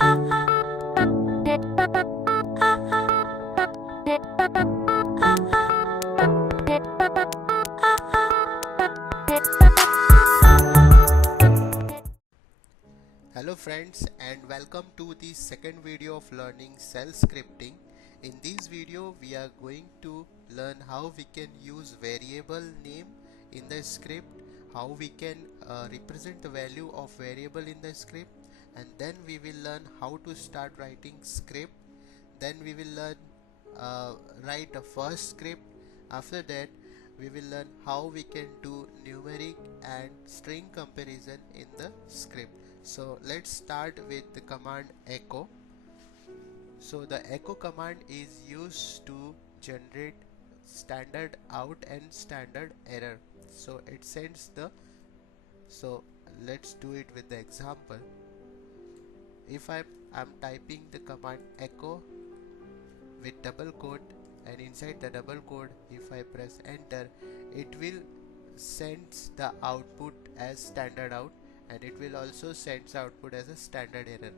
Hello friends, and welcome to the second video of learning cell scripting. In this video we are going to learn how we can use variable name in the script, how we can represent the value of variable in the script, and then we will learn how to start writing script. Then we will learn write a first script. After that we will learn how we can do numeric and string comparison in the script. So let's start with the command echo. So the echo command is used to generate standard out and standard error. So it sends the, so let's do it with the example. If I'm typing the command echo with double quote, and inside the double quote if I press enter, it will sends the output as standard out, and it will also sends output as a standard error.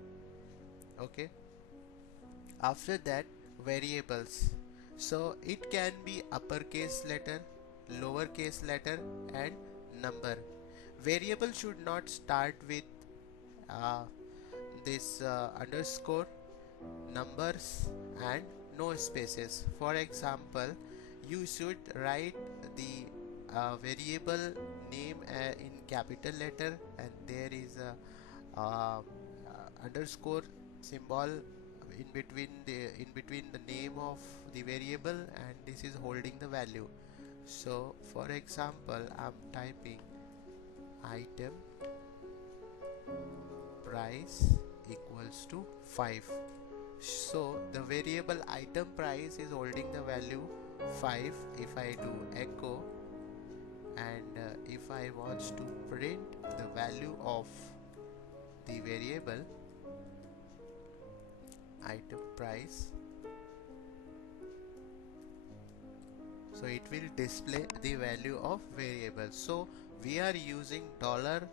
Okay, after that variables, so it can be uppercase letter, lowercase letter and number. Variable should not start with this underscore, numbers and no spaces. For example, you should write the variable name in capital letter, and there is a underscore symbol in between the name of the variable, and this is holding the value. So for example, I'm typing item price equals to 5. So the variable item price is holding the value 5. If I do echo, and if I want to print the value of the variable item price, so it will display the value of variable. So we are using dollar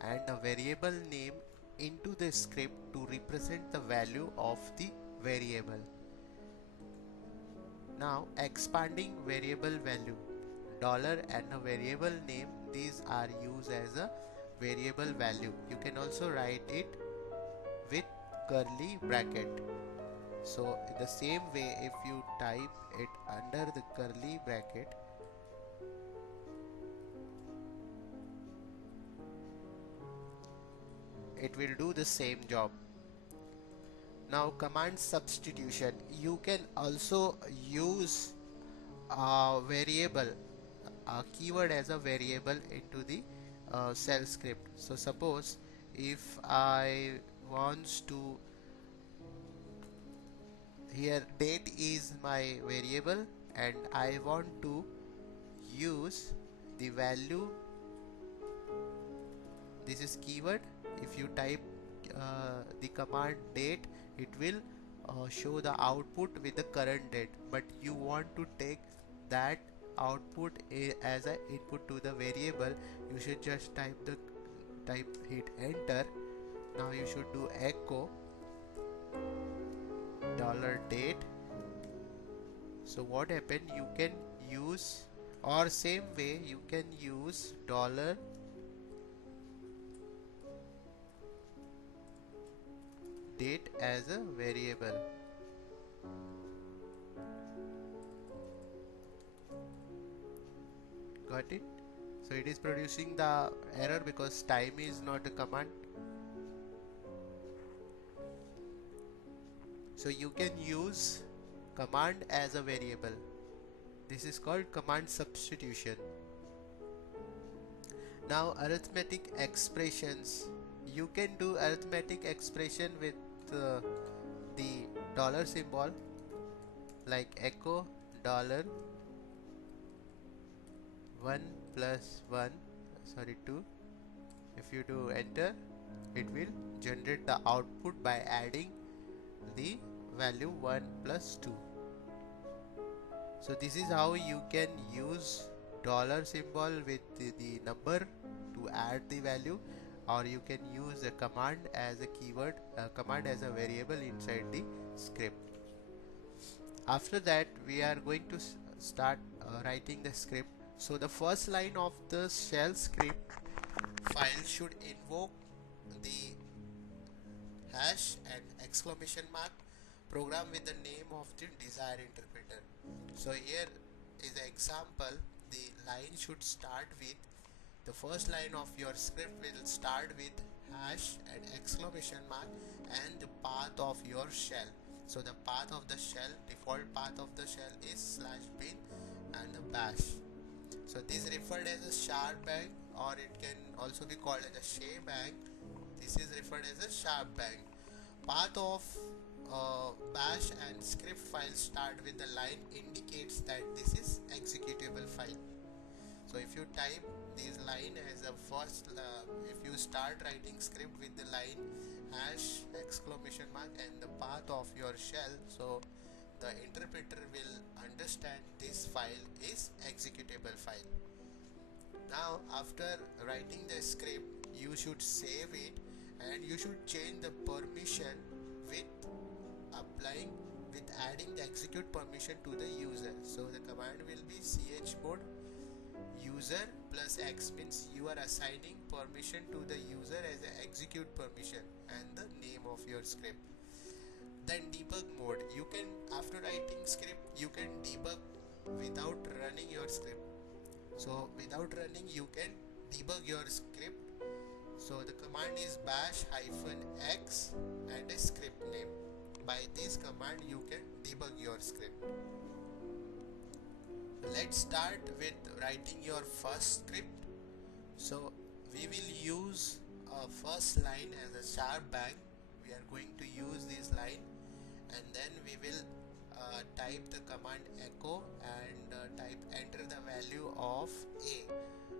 and a variable name into the script to represent the value of the variable. Now expanding variable value, dollar and a variable name, these are used as a variable value. You can also write it with curly bracket. So in the same way, if you type it under the curly bracket, it will do the same job. Now command substitution, you can also use a variable, a keyword as a variable into the cell script. So suppose if I wants to, here date is my variable, and I want to use the value, this is keyword. If you type the command date, it will show the output with the current date, but you want to take that output as an input to the variable. You should just hit enter. Now you should do echo $date. So what happened, you can use, or same way you can use dollar date as a variable. Got it? So it is producing the error because time is not a command. So you can use command as a variable. This is called command substitution. Now arithmetic expressions, you can do arithmetic expression with the dollar symbol, like echo dollar 1 plus 1, sorry 2. If you do enter, it will generate the output by adding the value 1 plus 2. So this is how you can use dollar symbol with the number to add the value, or you can use a command as a keyword, command as a variable inside the script. After that, we are going to start writing the script. So the first line of the shell script file should invoke the hash and exclamation mark program with the name of the desired interpreter. So here is an example. The line should start with, the first line of your script will start with hash and exclamation mark and the path of your shell. So the path of the shell, default path of the shell is /bin and the bash. So this is referred as a sharp bang, or it can also be called as a shebang. This is referred as a sharp bang. Path of bash and script file start with the line indicates that this is executable file. So if you type this line as a first, if you start writing script with the line hash exclamation mark and the path of your shell, so the interpreter will understand this file is executable file. Now after writing the script, you should save it and you should change the permission with adding the execute permission to the user. So the command will be chmod user plus x, means you are assigning permission to the user as an execute permission and the name of your script. Then debug mode, you can, after writing script, you can debug without running your script. So without running you can debug your script. So the command is bash -x and a script name. By this command you can debug your script. Let's start with writing your first script. So we will use a first line as a sharp bang. We are going to use this line and then we will type the command echo and enter the value of a.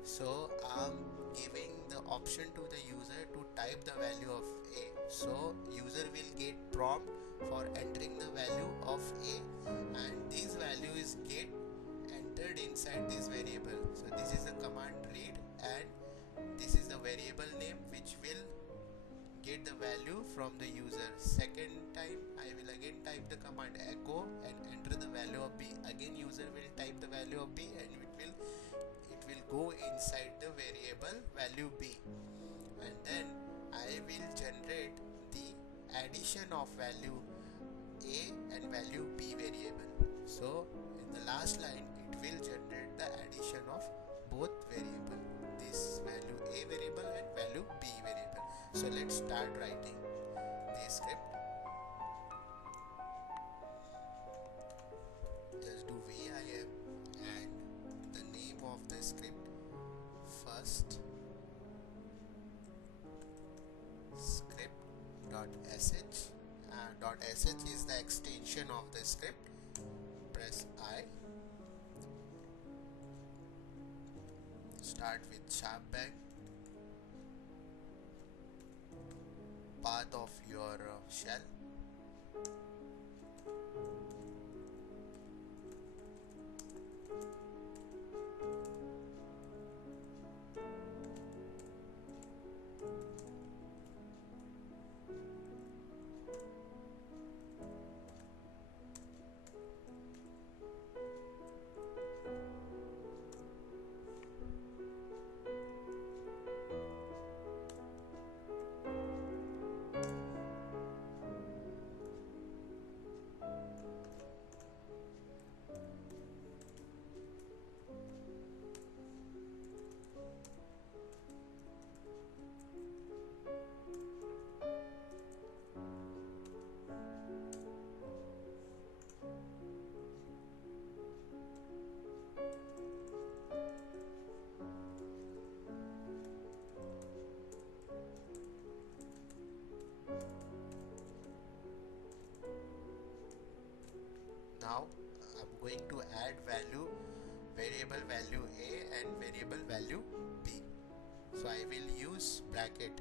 So I'm giving the option to the user to type the value of a. So user will get prompt for entering the value of a, and this value is get entered inside this variable. So this is the command read and this is the variable name which will get the value from the user. Second time I will again type the command echo and enter the value of b. Again user will type the value of b and it will go inside the variable value b, and then I will generate the addition of value a and value b variable. So in the last line it will generate the addition of both variable, this value a variable and value b variable. So let's start writing the script. Just do vim and the name of the script, first script.sh. .sh is the extension of the script. Press I. Start with sharp bang. Path of your shell. Now I'm going to add variable value a and variable value b. So I will use bracket.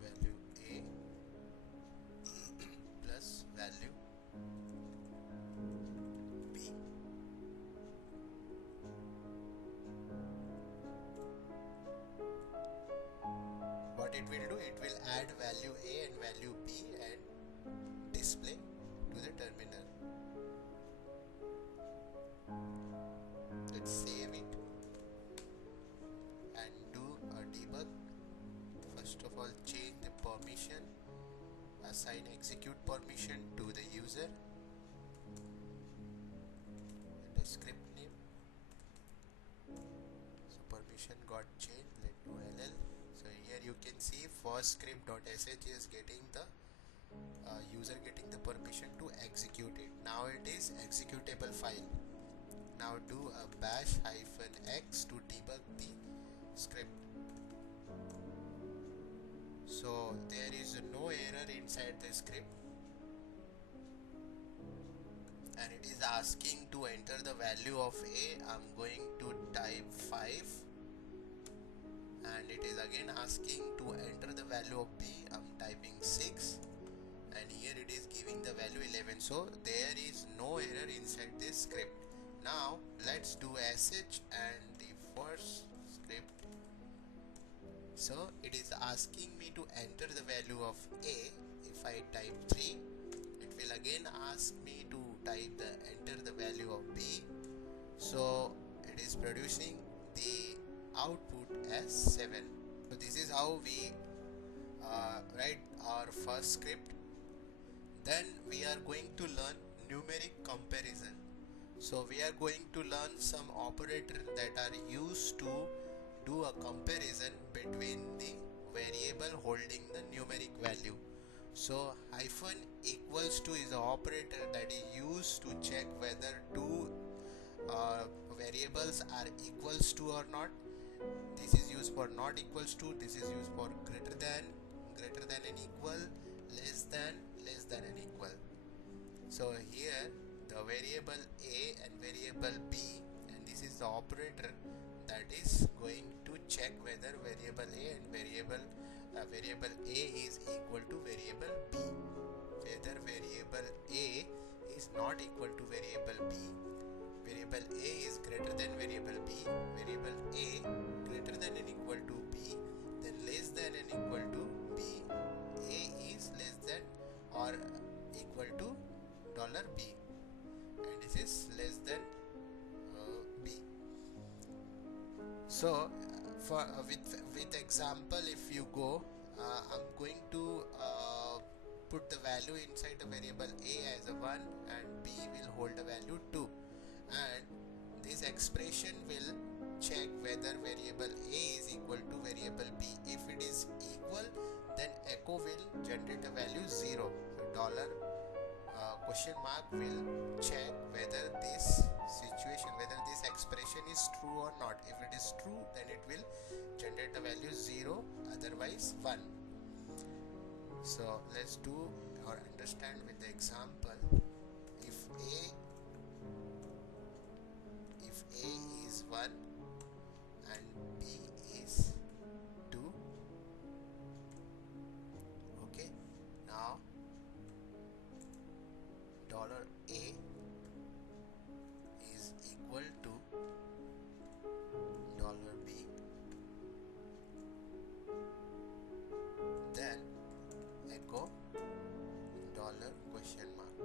Value a plus value b. it will do, it will add value A and value B and display to the terminal. Let's save it and do a debug. First of all, change the permission, assign execute permission to the user and the script name. So permission got changed. Let's do LL. So here you can see first script.sh is getting the user getting the permission to execute it. Now it is executable file. Now do a bash -x to debug the script. So there is no error inside the script, and it is asking to enter the value of A. I'm going to type 5, and it is again asking to enter the value of B. I'm typing 6, and here it is giving the value 11. So there is no error inside this script. Now let's do sh and the first script. So it is asking me to enter the value of A. If I type 3, it will again ask me to enter the value of B. So it is producing the output as 7. So this is how we write our first script. Then we are going to learn numeric comparison. So we are going to learn some operators that are used to do a comparison between the variable holding the numeric value. So hyphen equals to is the operator that is used to check whether two variables are equals to or not. This is used for not equals to, this is used for greater than and equal, less than and equal. So here the variable A and variable B, and this is the operator that is going to check whether variable A and variable A is equal to variable B. Whether variable A is not equal to variable B, variable A is greater than variable B, variable A greater than and equal to B, then less than and equal to B, A is less than or equal to $B, and this is less than B. So for with example, if you go, I'm going to put the value inside the variable A as a 1 and B will hold the value 2, and this expression will check whether variable A is equal to variable B. If it is equal, then echo will generate a value 0. So question mark will check whether this situation, whether this expression is true or not. If it is true, then it will generate the value 0, otherwise 1. So let's do or understand with the example. If A is 1 and B is 2, okay, now $A is equal to $B, then echo question mark.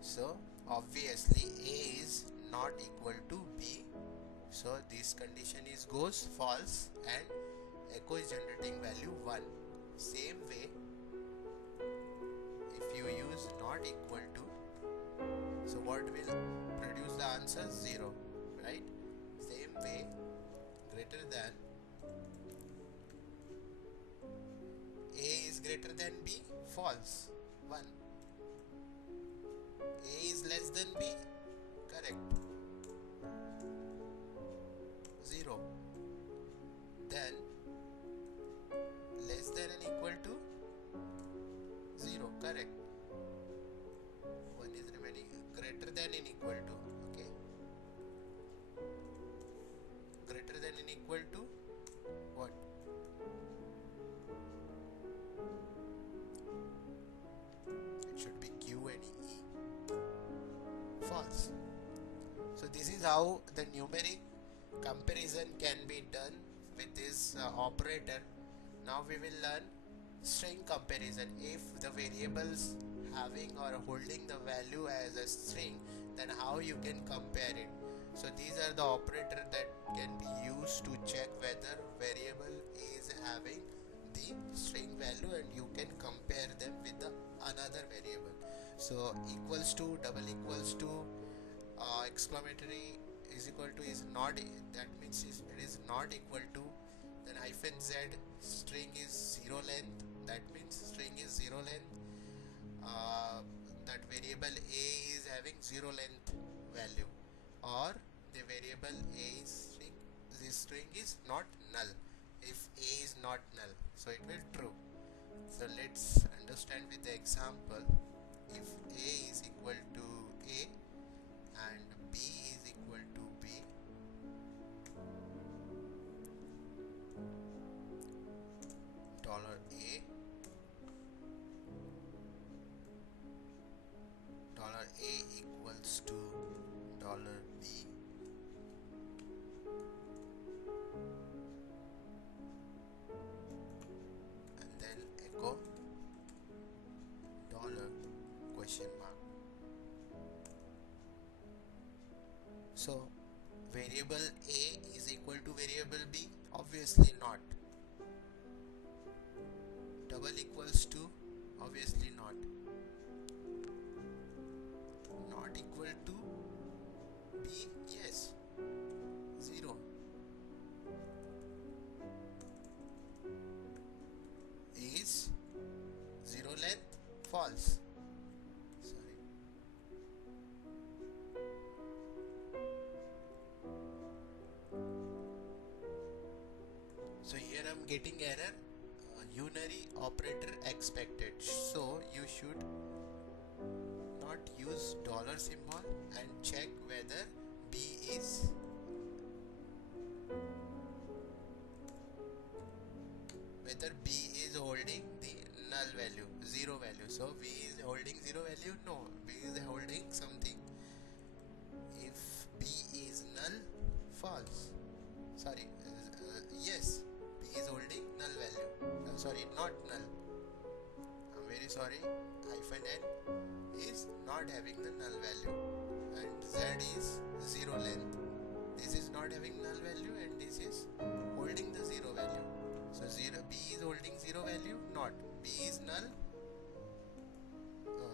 So obviously A is not equal to B, so this condition is goes false and echo is generating value 1. Same way, if you use not equal to, so what will produce the answer? 0, right? Same way, greater than, A is greater than B, false, 1. A is less than B, correct, 0. Then less than and equal to 0, correct. 1 is remaining. Greater than and equal to, okay. Greater than and equal to what? It should be Q and E. False. So this is how the numeric comparison can be done with this operator. Now we will learn string comparison. If the variables having or holding the value as a string, then how you can compare it. So these are the operators that can be used to check whether variable is having the string value, and you can compare them with the another variable. So equals to, double equals to, exclamatory is equal to is not, that means it is not equal to. Then hyphen z, string is 0 length, that means string is 0 length. That variable a is having 0 length value, or the variable a is string, this string is not null. If a is not null, so it will true. So let's understand with the example. If a is equal to a and b is equal to b, dollar a equals to dollar b, and then echo dollar question mark. So variable a is equal to variable b? Obviously not. Double equals to? Obviously not. Not equal to b? Yes. 0. Is 0 length? False. Sorry. So here I'm getting error. Unary operator expected. So you should not use dollar symbol and check whether b is holding the null value, 0 value. So b is holding 0 value? No, b is holding something. If b is null, false. Sorry, yes, b is holding null value. Sorry, not null. I'm very sorry. Hyphen n is not having the null value, and z is 0 length. This is not having null value, and this is holding the 0 value. So b is holding 0 value? Not. B is null?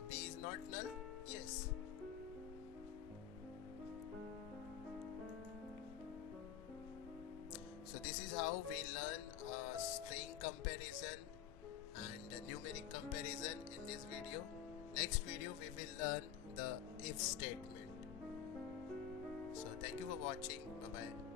B is not null? Yes. So this is how we learn string comparison and numeric comparison in this video. Next video we will learn the if statement. So thank you for watching. Bye bye.